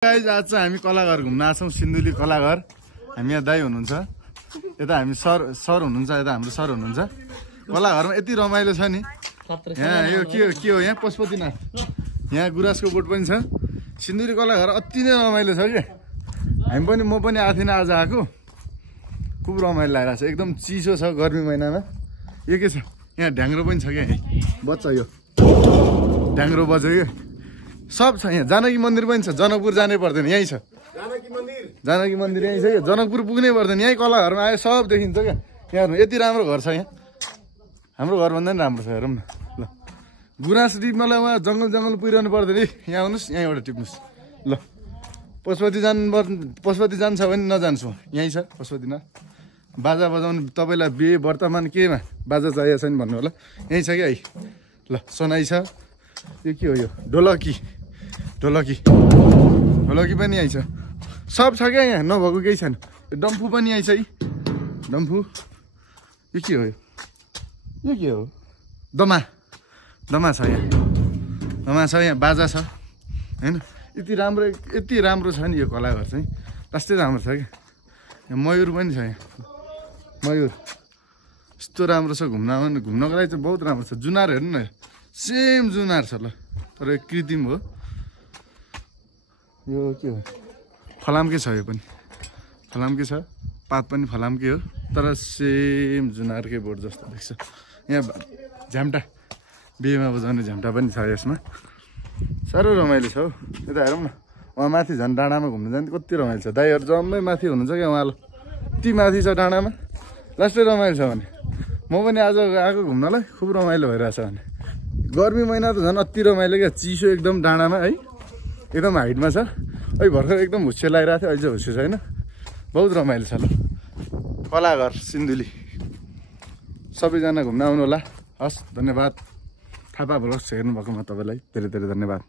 Guys आज चाहिँ हामी कलाघर घुम्न आछौँ सिन्धुली कलाघर। हामी यहाँ दाइ हुनुहुन्छ, यता हामी सर हुनुहुन्छ, यता हाम्रो सर हुनुहुन्छ। कलाघरमा यति रमाइलो छ नि। यहाँ यो के हो यहाँ पशुपतिनाथ, यहाँ गुराँसको बोट पनि छ। सिन्धुली कलाघर अति नै रमाइलो छ क्या। हामी पनि म पनि आएको थिइनँ, आज आएको। खुब रमाइलो लागिरहेको छ, एकदम चिसो छ गर्मी महिनामा। यो के छ यहाँ ढ्याङ्ग्रो पनि छ क्या, बच्चा यो ढ्याङ्ग्रो बज्छ क्या। सब छ यहाँ। जानकी मन्दिर पनि छ, जनकपुर जानै पर्दैन, यहीँ छ जानकी मन्दिर यहीँ छ क्या। जनकपुर पुग्नै पर्दैन, यहीँ कलाघरमा आयो सब देखिन्छ क्या। यहाँ यति राम्रो घर छ यहाँ, हाम्रो घरभन्दा पनि राम्रो छ। हेरौँ न ल। गुराँस टिप्नलाई उहाँ जङ्गल पुगिरहनु पर्दैन। यहाँ आउनुहोस्, यहीँबाट टिप्नुहोस् ल। पशुपति जान्छ भने नजान्छु, यहीँ छ पशुपतिनाथ। बाजा बजाउनु तपाईँलाई बिहे वर्तमान केमा बाजा चाहिएको छ नि भन्नु होला, यहीँ छ क्या है ल। सोनाई छ, यो के हो यो ढोलकी पनि यहीँ छ। सब छ क्या यहाँ, नभएको केही छैन। डम्फु पनि यहीँ छ है, डम्फु। यो के हो यो के हो दमा छ यहाँ, दमा छ यहाँ, बाजा छ होइन। यति राम्रो छ नि यो कलाघर चाहिँ, त्यस्तै राम्रो छ क्या। यहाँ मयूर पनि छ, यहाँ मयूर यस्तो राम्रो छ। घुम्नको लागि चाहिँ बहुत राम्रो छ। जुनार हेर्नु न, सेम जुनार छ ल, तर कृत्रिम हो। यो के हो फलामकै छ, यो पनि फलामकै छ, पात पनि फलामकै हो, तर सेम जुनारकै बोट जस्तो देख्छ। यहाँ झ्याम्टा, बिहेमा बजाउने झ्याम्टा पनि छ यसमा। साह्रो रमाइलो छ हौ। यता हेरौँ न, उहाँ माथि झन् डाँडामा घुम्नु जान्छ, कति रमाइलो छ। दाइहरू जम्मै माथि हुनुहुन्छ क्या उहाँ, यति माथि छ डाँडामा, लास्टै रमाइलो छ भने। म पनि आज आएको घुम्नलाई, खुब रमाइलो भइरहेछ भने। गर्मी महिना त झन् अति रमाइलो क्या, चिसो एकदम डाँडामा है, एकदम हाइटमा छ। अहिले भर्खर एकदम हुस्से लगाइरहेको थियो, अहिले चाहिँ हुस्से छैन। बहुत रमाइलो छ ल कलाघर सिन्धुली। सबैजना घुम्न आउनु होला। हस्, धन्यवाद। थापा भ्लग्स हेर्नुभएकोमा तपाईँलाई धेरै धेरै धन्यवाद।